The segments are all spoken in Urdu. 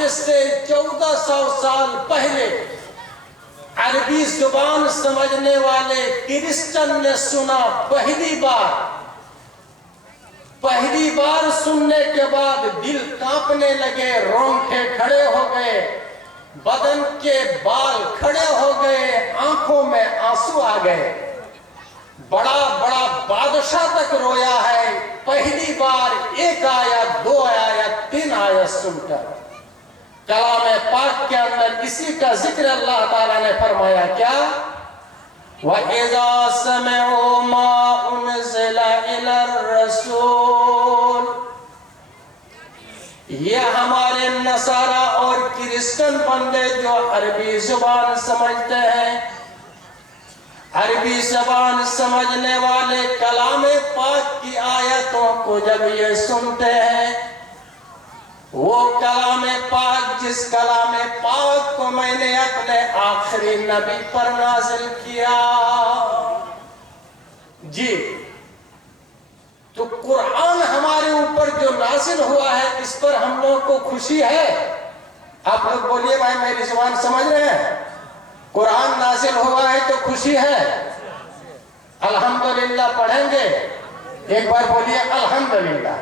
آج سے 1400 سال پہلے عربی زبان سمجھنے والے کرسچن نے سنا پہلی بار سننے کے بعد دل کانپنے لگے، رونگٹے کھڑے ہو گئے، بدن کے بال کھڑے ہو گئے، آنکھوں میں آنسو آ گئے۔ بڑا بادشاہ تک رویا ہے پہلی بار 1 آیت 2 آیت 3 آیت سن کر۔ کلام پاک کے اندر اسی کا ذکر اللہ تعالیٰ نے فرمایا کیا؟ وَإِذَا سَمِعُوا مَا أُنزِلَ إِلَى الرَّسُولِ، یہ ہمارے نصارہ اور کرسچن بندے جو عربی زبان سمجھتے ہیں، عربی زبان سمجھنے والے کلام پاک کی آیتوں کو جب یہ سنتے ہیں، وہ کلام پاک، جس کلام پاک کو میں نے اپنے آخری نبی پر نازل کیا، جی تو قرآن ہمارے اوپر جو نازل ہوا ہے اس پر ہم لوگوں کو خوشی ہے؟ آپ لوگ بولیے بھائی، میری زبان سمجھ رہے ہیں؟ قرآن نازل ہوا ہے تو خوشی ہے؟ الحمدللہ پڑھیں گے؟ ایک بار بولیے الحمدللہ۔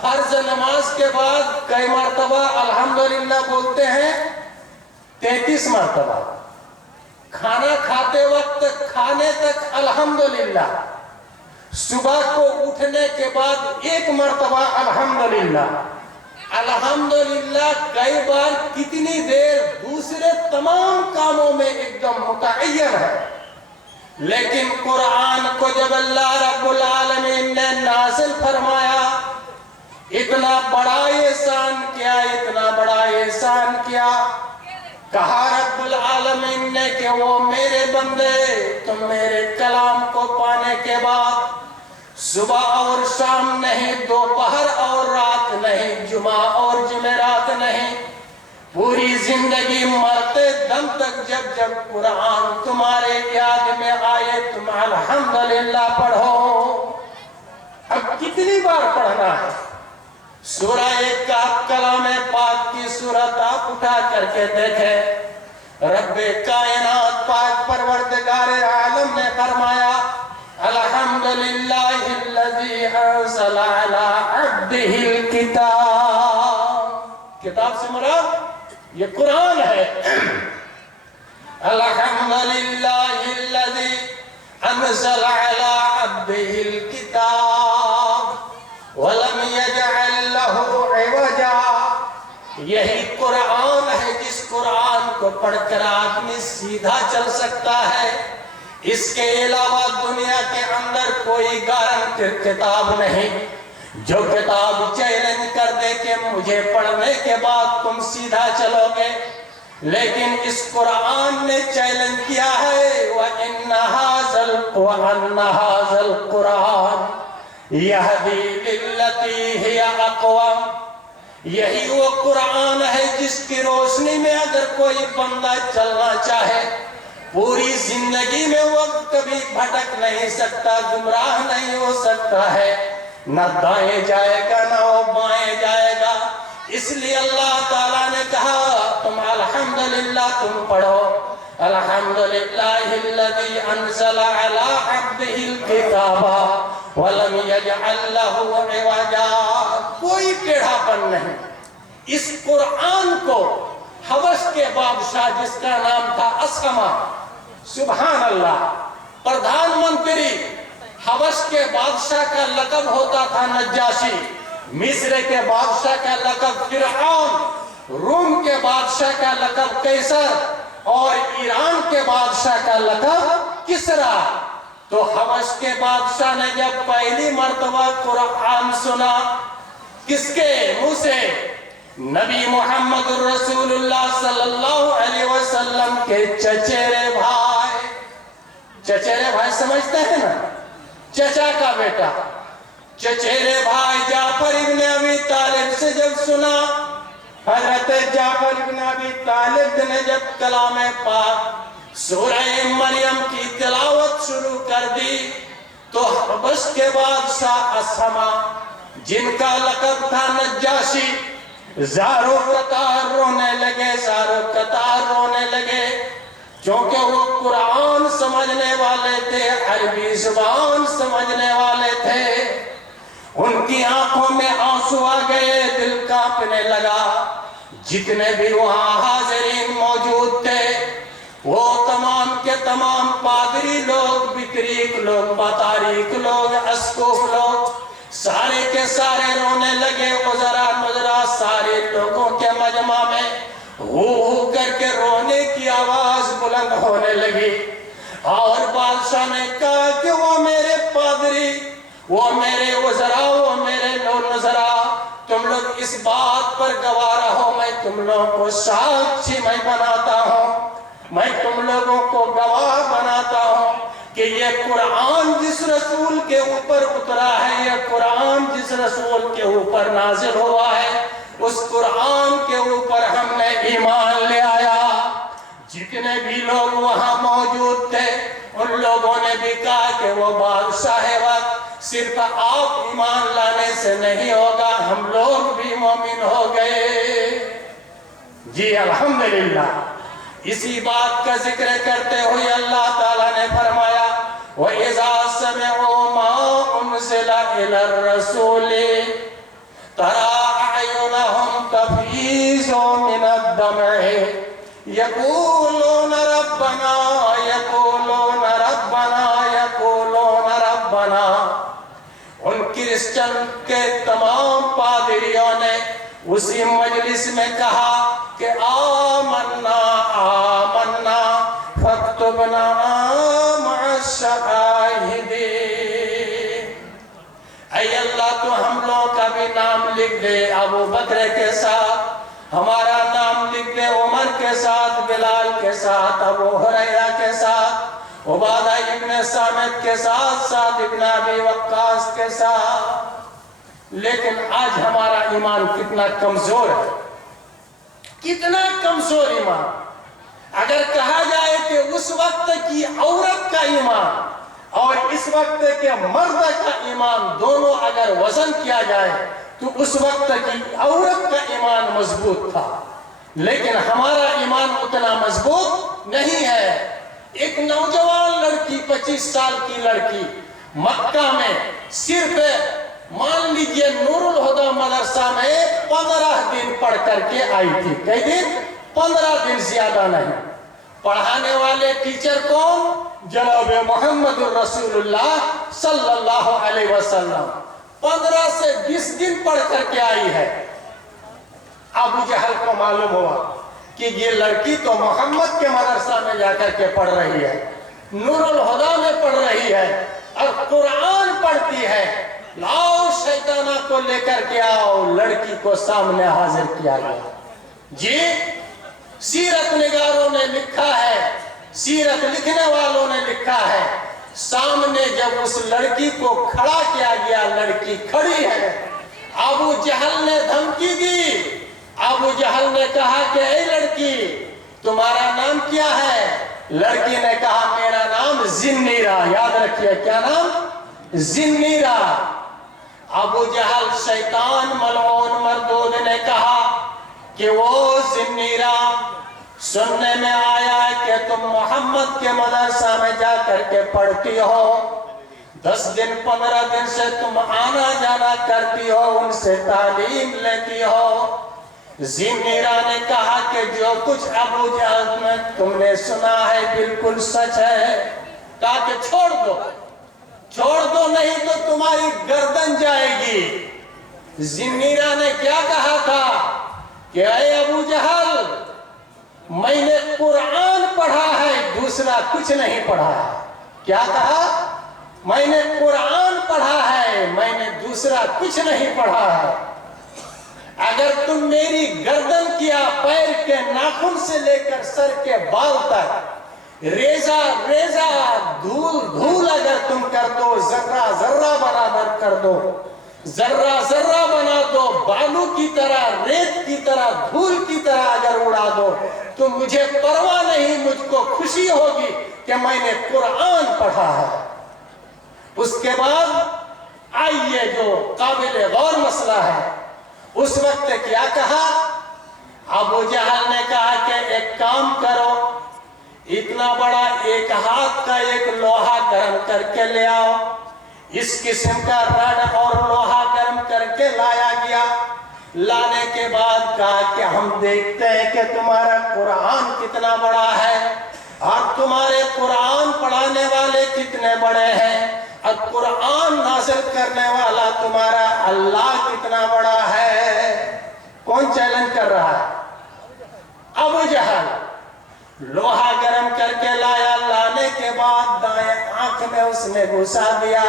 فرض نماز کے بعد کئی مرتبہ الحمدللہ بولتے ہیں؟ 33 مرتبہ۔ کھانا کھاتے وقت کھانے تک الحمدللہ۔ صبح کو اٹھنے کے بعد 1 مرتبہ الحمدللہ۔ الحمدللہ کئی بار کتنی دیر دوسرے تمام کاموں میں ایک دم متعین ہے، لیکن قرآن کو جب اللہ رب العالمین نے نازل فرمایا، اتنا بڑا احسان کیا، اتنا بڑا احسان کیا، کہا رب العالمین نے کہ وہ میرے بندے، تم میرے کلام کو پانے کے بعد صبح اور شام نہیں، دوپہر اور رات نہیں، جمعہ اور جمعرات نہیں، پوری زندگی مرتے دم تک جب جب قرآن تمہارے یاد میں آئے تم الحمدللہ پڑھو۔ اب کتنی بار پڑھنا ہے؟ سورہ کہف کلام پاک کی سورت آپ اٹھا کر کے دیکھیں، رب کائنات پاک پروردگار عالم نے فرمایا الحمدللہ الذی انزل علی عبدہ الکتاب۔ کتاب سے مراد یہ قرآن ہے۔ الحمدللہ الذی انزل علی عبدہ الکتاب ولم یجعل لہ عوجا۔ یہی قرآن ہے جس قرآن کو پڑھ کر آدمی سیدھا چل سکتا ہے، اس کے علاوہ دنیا کے اندر کوئی گارنٹی کتاب نہیں جو کتاب چیلنج کر دے کہ مجھے پڑھنے کے بعد تم سیدھا چلو گے، لیکن اس قرآن نے چیلنج کیا ہے وَإِنَّ هَذَا الْقُرْآنَ يَهْدِي لِلَّتِي هِيَ أَقْوَمُ۔ یہی وہ قرآن ہے جس کی روشنی میں اگر کوئی بندہ چلنا چاہے، پوری زندگی میں وہ کبھی بھٹک نہیں سکتا، گمراہ نہیں ہو سکتا ہے، نہ دائیں جائے گا نہ وہ بائیں جائے گا۔ اس لیے اللہ تعالیٰ نے کہا تم الحمدللہ تم پڑھو، الحمدللہ الذی انزل علی عبدہ الکتاب ولم یجعل لہ عوجا۔ کوئی ٹیڑھا پن نہیں۔ اس قرآن کو حبش کے بادشاہ جس کا نام تھا اسما، سبحان اللہ، پردھان منتری، حبش کے بادشاہ کا لقب ہوتا تھا نجاشی، مصر کے بادشاہ کا لقب فرعون، روم کے بادشاہ کا لقب قیصر اور ایران کے بادشاہ کا لقب کسرا۔ تو حبش کے بادشاہ نے جب پہلی مرتبہ قرآن سنا، کس کے منہ سے؟ نبی محمد رسول اللہ صلی اللہ علیہ وسلم کے چچیرے بھائی، چچیرے بھائی سمجھتے ہیں نا، چچا کا بیٹا، چچیرے بھائی جعفر ابن ابی طالب سے جب سنا، حضرت جعفر ابن ابی طالب نے جب کلام پاک سورہ مریم کی تلاوت شروع کر دی، تو حبش کے بادشاہ اسما جن کا لقب تھا نجاشی، زارو قطار رونے لگے، زارو قطار رونے لگے، چونکہ وہ قرآن سمجھنے والے تھے، عربی زبان سمجھنے والے تھے۔ ان کی آنکھوں میں آنسو آ گئے، دل کانپنے لگا۔ جتنے بھی وہاں حاضرین موجود تھے، وہ تمام کے تمام پادری لوگ، بکریک لوگ، بطاریک لوگ، اسقف لوگ، سارے کے سارے رونے لگے۔ وزراء نظراء سارے لوگوں کے مجمع میں ہو کر کے رونے کی آواز بلند ہونے لگی۔ اور بادشاہ نے کہا کہ وہ میرے پادری، وہ میرے وزراء، وہ میرے نظراء، تم لوگ اس بات پر گواہ رہو، میں تم لوگوں کو ساکشی میں بناتا ہوں، میں تم لوگوں کو گواہ بناتا ہوں کہ یہ قرآن جس رسول کے اوپر اترا ہے، یہ قرآن جس رسول کے اوپر نازل ہوا ہے، اس قرآن کے اوپر ہم نے ایمان لے آیا۔ جتنے بھی لوگ وہاں موجود تھے، ان لوگوں نے بھی کہا کہ وہ بادشاہ وقت صرف آپ ایمان لانے سے نہیں ہوگا، ہم لوگ بھی مومن ہو گئے۔ جی الحمدللہ۔ اسی بات کا ذکر کرتے ہوئے اللہ تعالیٰ نے فرمایا وَإِذَا سَمِعُوا مَا أُنزِلَ إِلَى الرَّسُولِ تَرَىٰ أَعْيُنَهُمْ تَفِيضُ مِنَ الدَّمْعِ يَقُولُونَ رَبَّنَا ان کرسچن کے تمام پادریوں نے اسی مجلس میں کہا کہ آمنا آمنا فاکتبنا مع الشہیدین، اے اللہ تو ہم لوگ کا بھی نام لکھ دے ابو بکر کے ساتھ، ہمارا نام لکھ دے عمر کے ساتھ، بلال کے ساتھ، ابو ہریرہ کے ساتھ، عبادہ ابن صامت کے ساتھ، سعد ابن ابی وقاص کے ساتھ۔ لیکن آج ہمارا ایمان کتنا کمزور ہے، کتنا کمزور ایمان۔ اگر کہا جائے کہ اس وقت کی عورت کا ایمان اور اس وقت کے مرد کا ایمان دونوں اگر وزن کیا جائے تو اس وقت کی عورت کا ایمان مضبوط تھا، لیکن ہمارا ایمان اتنا مضبوط نہیں ہے۔ ایک نوجوان لڑکی، 25 سال کی لڑکی، مکہ میں صرف مان لیجئے نور الہدیٰ مدرسہ میں 15 دن پڑھ کر کے آئی تھی۔ کئی دن؟ 15 دن، زیادہ نہیں۔ پڑھانے والے ٹیچر کون؟ جناب محمد الرسول اللہ صلی اللہ علیہ وسلم۔ 15 سے 20 دن پڑھ کر کے آئی ہے۔ ابو جہل کو معلوم ہوا کہ یہ لڑکی تو محمد کے مدرسہ میں جا کر کے پڑھ رہی ہے، نور الہدیٰ میں پڑھ رہی ہے اور قرآن پڑھتی ہے، لاؤ شیطانہ کو لے کر کے آؤ۔ لڑکی کو سامنے حاضر کیا گیا۔ جی سیرت نگاروں نے لکھا ہے، سیرت لکھنے والوں نے لکھا ہے، سامنے جب اس لڑکی کو کھڑا کیا گیا، لڑکی کھڑی ہے، ابو جہل نے دھمکی دی۔ ابو جہل نے کہا کہ اے لڑکی تمہارا نام کیا ہے؟ لڑکی نے کہا میرا نام زنیرہ۔ یاد رکھیے کیا نام؟ زنیرہ۔ ابو جہل شیطان ملعون مردود نے کہا کہ وہ زنیرہ سننے میں آیا ہے کہ تم محمد کے مدرسہ میں جا کر کے پڑھتی ہو، 10 دن 15 دن سے تم آنا جانا کرتی ہو، ان سے تعلیم لیتی ہو۔ زنیرہ نے کہا کہ جو کچھ ابو جہل میں تم نے سنا ہے بالکل سچ ہے۔ کہا کہ چھوڑ دو، چھوڑ دو نہیں تو تمہاری گردن جائے گی۔ زنیرہ نے کیا کہا تھا کہ اے ابو جہل میں نے قرآن پڑھا ہے، دوسرا کچھ نہیں پڑھا ہے۔ کیا کہا؟ میں نے قرآن پڑھا ہے، میں نے دوسرا کچھ نہیں پڑھا ہے۔ اگر تم میری گردن کیا، پیر کے ناخن سے لے کر سر کے بال تک ریزہ ریزہ دھول دھول اگر تم کر دو، ذرہ ذرہ برابر کر دو، ذرہ ذرہ بنا دو، بالو کی طرح، ریت کی طرح، دھول کی طرح اگر اڑا دو تو مجھے پرواہ نہیں، مجھ کو خوشی ہوگی کہ میں نے قرآن پڑھا ہے۔ اس کے بعد آئیے جو قابل غور مسئلہ ہے، اس وقت کیا کہا؟ ابو جہل نے کہا کہ ایک کام کرو، اتنا بڑا ایک ہاتھ کا ایک لوہا گرم کر کے لے آؤ۔ اس قسم کا رڈ اور لوہا گرم کر کے لایا گیا۔ لانے کے بعد کہا کہ ہم دیکھتے ہیں کہ تمہارا قرآن کتنا بڑا ہے اور تمہارے قرآن پڑھانے والے کتنے بڑے ہیں، اور قرآن نازل کرنے والا تمہارا اللہ کتنا بڑا ہے۔ کون چیلنج کر رہا ہے؟ ابو جہل۔ لوہا گرم کر کے لایا، لانے کے بعد دائیں آنکھ میں اس نے گھسا دیا۔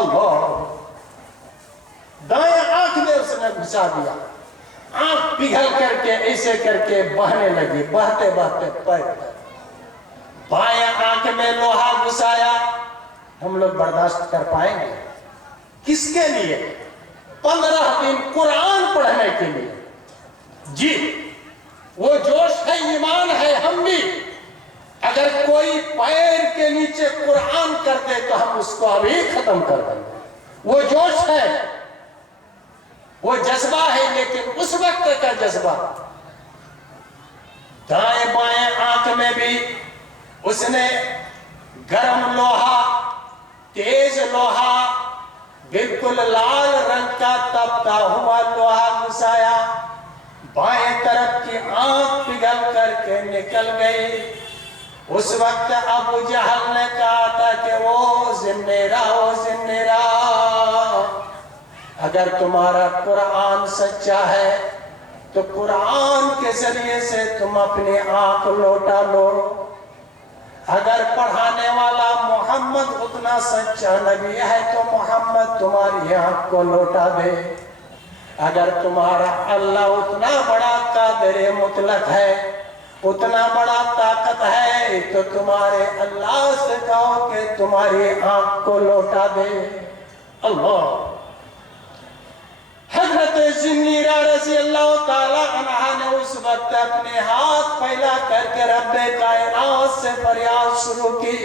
اللہ، دائیں آنکھ میں اس نے گھسا دیا، آنکھ پگھل کر کے ایسے کر کے بہنے لگی، بہتے بہتے پیر پر۔ بائیں آنکھ میں لوہا گھسایا، ہم لوگ برداشت کر پائیں گے؟ کس کے لیے؟ 15 دن قرآن پڑھنے کے لیے۔ جی وہ جوش ہے، ایمان ہے، ہم بھی اگر کوئی پیر کے نیچے قرآن کر دے تو ہم اس کو ابھی ختم کر دیں گے۔ وہ جوش ہے، وہ جذبہ ہے، لیکن اس وقت کا جذبہ۔ دائیں بائیں آنکھ میں بھی اس نے گرم لوہا، تیز لوہا، بالکل لال رنگ کا تپتا ہوا لوہا گھسایا۔ بائیں طرف کی آنکھ پگھل کر کے نکل گئی۔ اس وقت ابو جہل نے کہا تھا کہ وہ زنیرا، وہ زنیرا، اگر تمہارا قرآن سچا ہے تو قرآن کے ذریعے سے تم اپنی آنکھ لوٹا لو۔ اگر پڑھانے والا محمد اتنا سچا نبی ہے تو محمد تمہاری آنکھ کو لوٹا دے۔ اگر تمہارا اللہ اتنا بڑا قادر مطلق ہے، اتنا بڑا طاقت ہے، تو تمہارے اللہ سے کہو کہ تمہاری آنکھ کو لوٹا دے۔ اللہ۔ حضرت زنیرہ رضی اللہ تعالی عنہ نے اس وقت اپنے ہاتھ پھیلا کر کے رب کائنات سے فریاد شروع کی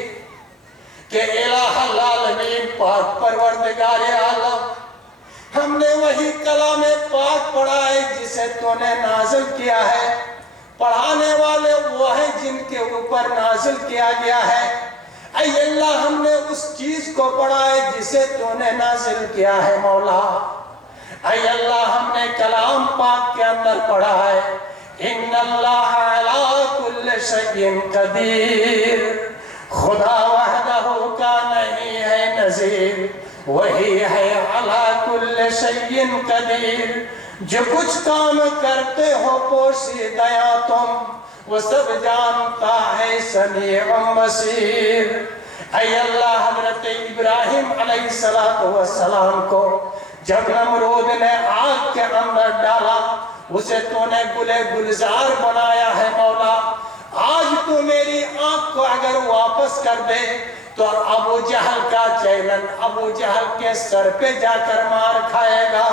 کہ الہ العالمین، پاک پروردگار عالم، ہم نے وہی کلام پاک پڑھا ہے جسے تو نے نازل کیا ہے، پڑھانے والے وہ ہیں جن کے اوپر نازل کیا گیا ہے۔ اے اللہ، ہم نے اس چیز کو پڑھا ہے جسے تو نے نازل کیا ہے مولا۔ اے اللہ، ہم نے کلام پاک کے اندر پڑھا ہے ان اللہ علی کل شیء قدیر، خدا وحدہ کا نہیں ہے نظیر، وہی ہے علی کل شیء قدیر، جو کچھ کام کرتے ہو پوشیدہ تم، وہ سب جانتا ہے سمیع بصیر۔ اے اللہ، حضرت ابراہیم علیہ السلام کو جب نمرود نے آگ کے اندر ڈالا، اسے تو نے گلے گلزار بنایا ہے مولا۔ آج تو میری آنکھ کو اگر واپس کر دے تو ابو جہل کا چیلن ابو جہل کے سر پہ جا کر مار کھائے گا۔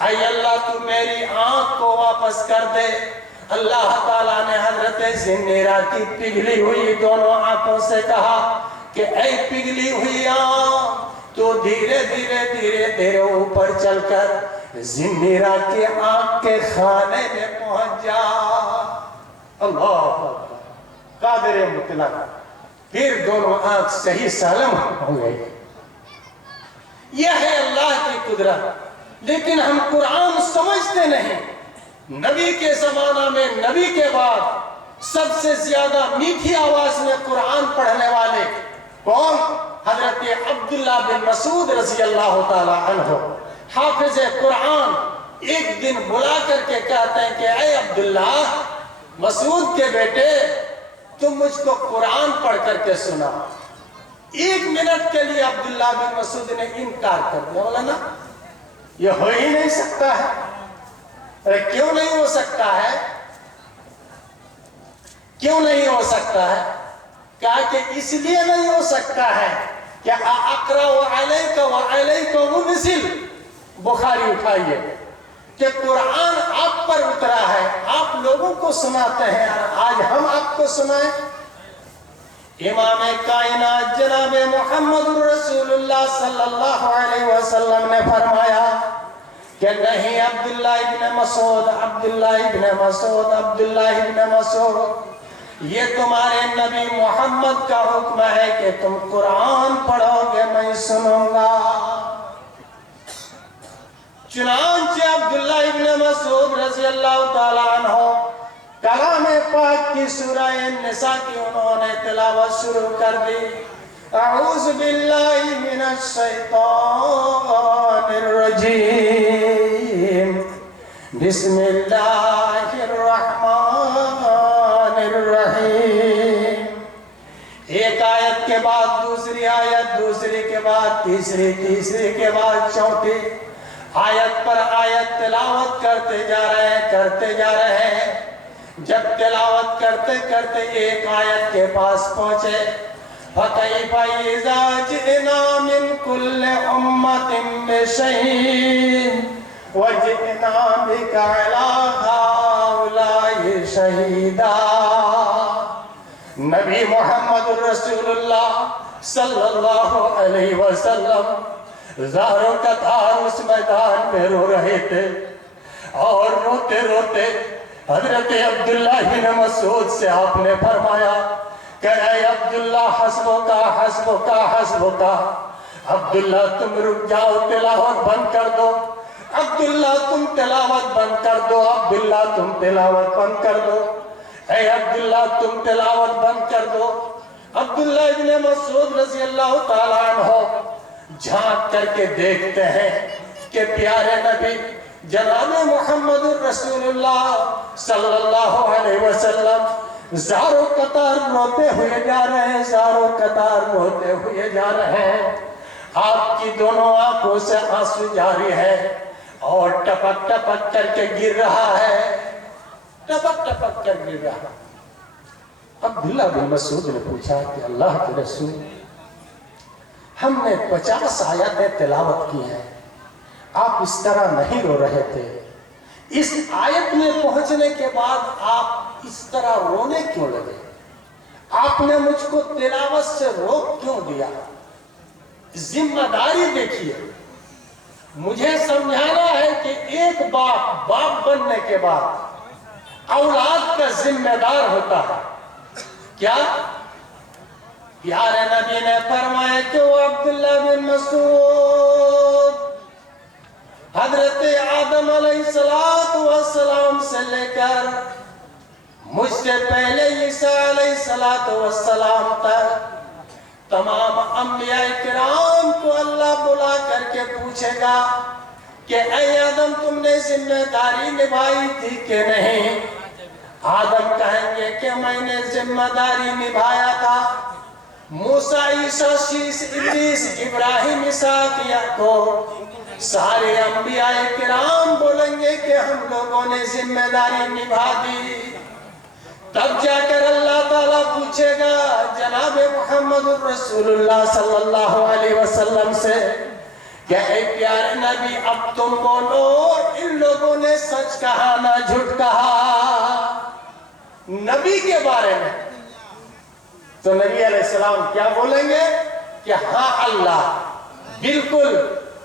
اے اللہ، تو میری آنکھ کو واپس کر دے۔ اللہ تعالیٰ نے حضرت زنیرہ کی پگھلی ہوئی دونوں آنکھوں سے کہا کہ اے پگھلی ہوئی آنکھ، تو دھیرے دھیرے دھیرے دھیرے اوپر چل کر زنیرہ کی آنکھ کے خانے میں پہنچ جا۔ اللہ قادر مطلق، پھر دونوں آنکھ صحیح سالم ہو گئی۔ یہ ہے اللہ کی قدرت، لیکن ہم قرآن سمجھتے نہیں۔ نبی کے زمانہ میں، نبی کے بعد سب سے زیادہ میٹھی آواز میں قرآن پڑھنے والے کون؟ حضرت عبداللہ بن مسعود رضی اللہ تعالی عنہ، حافظ قرآن۔ ایک دن بلا کر کے کہتے ہیں کہ اے عبداللہ، مسعود کے بیٹے، تم مجھ کو قرآن پڑھ کر کے سنا۔ 1 منٹ کے لیے عبداللہ بن مسعود نے انکار کر دیا، بولا نا یہ ہو ہی نہیں سکتا ہے۔ ارے کیوں نہیں ہو سکتا ہے؟ کیوں نہیں ہو سکتا ہے؟ کہا کہ اس لیے نہیں ہو سکتا ہے کہ اقرأ علیک وعلیک انزل، بخاری اٹھائیے، کہ قرآن آپ پر اترا ہے، آپ لوگوں کو سناتے ہیں، آج ہم آپ کو سنائیں۔ امام کائنات جناب محمد رسول اللہ صلی اللہ علیہ وسلم نے فرمایا کہ نہیں عبداللہ ابن مسعود، عبداللہ ابن مسعود، عبداللہ ابن مسعود، یہ تمہارے نبی محمد کا حکم ہے کہ تم قرآن پڑھو گے، میں سنوں گا۔ چنانچہ عبداللہ ابن مسعود رضی اللہ تعالیٰ عنہ کلام پاک کی سورہ النساء کی انہوں نے تلاوت شروع کر دی۔ اعوذ باللہ من الشیطان الرجیم، بسم اللہ الرحمن الرحیم۔ ایک آیت کے بعد دوسری آیت، دوسری کے بعد تیسری، تیسری کے بعد چوتھی، آیت پر آیت تلاوت کرتے جا رہے ہیں۔ جب تلاوت کرتے کرتے ایک آیت کے پاس پہنچے، فَكَيْفَ إِذَا جِئْنَا مِنْ كُلِّ أُمَّةٍ بِشَهِيدٍ وَجِئْنَا بِكَ عَلَىٰ هَٰؤُلَاءِ شَهِيدًا۔ نبی محمد الرسول اللہ صلی اللہ علیہ وسلم زہر و قطار اس میدان میں رو رہے تھے، اور روتے روتے حضرت عبداللہ بن مسعود سے آپ نے فرمایا کہ اے عبداللہ حسبک حسبک حسبک، عبداللہ تم رک جاؤ، تلاوت بند کر دو، عبداللہ تم تلاوت بند کر دو، عبداللہ تم تلاوت بند کر دو، اے عبداللہ تم تلاوت بند کر دو۔ عبداللہ ابن مسعود رضی اللہ تعالیٰ عنہ جھانک کر کے دیکھتے ہیں کہ پیارے نبی جناب محمد الرسول اللہ صلی اللہ علیہ وسلم زار و قطار روتے ہوئے جا رہے ہیں، زار و قطار روتے ہوئے جا رہے ہیں۔ آپ کی دونوں آنکھوں سے آنسو جاری ہے اور ٹپک ٹپک کر کے گر رہا ہے، ٹپک ٹپک کر گر رہا۔ عبداللہ بن مسعود نے پوچھا کہ اللہ کے رسول، ہم نے 50 آیتیں تلاوت کی ہیں، آپ اس طرح نہیں رو رہے تھے، اس آیت میں پہنچنے کے بعد آپ اس طرح رونے کیوں لگے؟ آپ نے مجھ کو تلاوت سے روک کیوں دیا؟ ذمہ داری دیکھیے، مجھے سمجھانا ہے کہ ایک باپ بننے کے بعد اولاد کا ذمہ دار ہوتا ہے۔ کیا پیارے نبی نے فرمایا کہ وہ عبداللہ بن مسعود حضرت آدم علیہ السلام سے لے کر مجھ سے پہلے عیسیٰ علیہ السلام تک تمام انبیاء کرام کو اللہ بلا کر کے پوچھے گا کہ اے آدم تم نے ذمہ داری نبھائی تھی کہ نہیں؟ آدم کہیں گے کہ میں نے ذمہ داری نبھایا تھا۔ موسیٰ، عیسیٰ، شیس، ادریس، ابراہیم، اسحاق، یعقوب، سارے انبیاء کرام بولیں گے کہ ہم لوگوں نے ذمہ داری نبھا دی۔ تب جا کر اللہ تعالیٰ پوچھے گا جناب محمد الرسول اللہ صلی اللہ علیہ وسلم سے کہ اے پیارے نبی اب تم بولو، ان لوگوں نے سچ کہا نہ جھوٹ کہا نبی کے بارے میں؟ تو نبی علیہ السلام کیا بولیں گے کہ ہاں اللہ، بالکل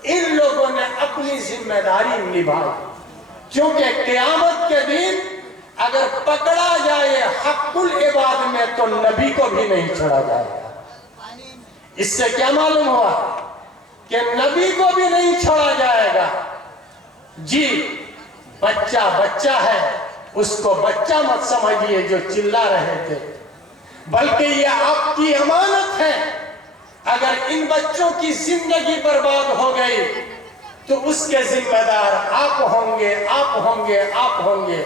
ان لوگوں نے اپنی ذمہ داری نبھائی، کیونکہ قیامت کے دن اگر پکڑا جائے حق العباد میں تو نبی کو بھی نہیں چھوڑا جائے گا۔ اس سے کیا معلوم ہوا کہ نبی کو بھی نہیں چھوڑا جائے گا۔ جی بچہ بچہ ہے، اس کو بچہ مت سمجھیے جو چلا رہے تھے، بلکہ یہ آپ کی امانت ہے۔ اگر ان بچوں کی زندگی برباد ہو گئی تو اس کے ذمہ دار آپ ہوں گے، آپ ہوں گے، آپ ہوں گے۔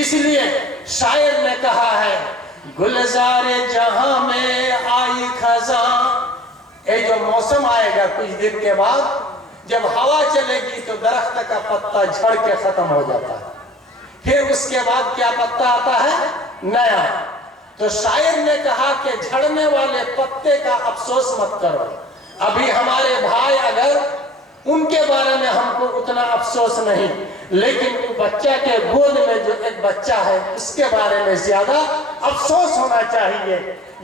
اس لیے شاعر نے کہا ہے گلزار جہاں میں آئی خزاں، یہ جو موسم آئے گا کچھ دن کے بعد، جب ہوا چلے گی تو درخت کا پتا جھڑ کے ختم ہو جاتا ہے، پھر اس کے بعد کیا پتا آتا ہے؟ نیا۔ تو شاعر نے کہا کہ جھڑنے والے پتے کا افسوس مت کرو، ابھی ہمارے بھائی اگر ان کے بارے میں ہم کو اتنا افسوس نہیں، لیکن بچہ کے گود میں جو ایک بچہ ہے اس کے بارے میں زیادہ افسوس ہونا چاہیے۔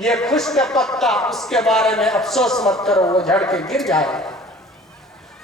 یہ خشک پتا اس کے بارے میں افسوس مت کرو، وہ جھڑ کے گر جائے گا۔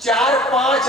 4-5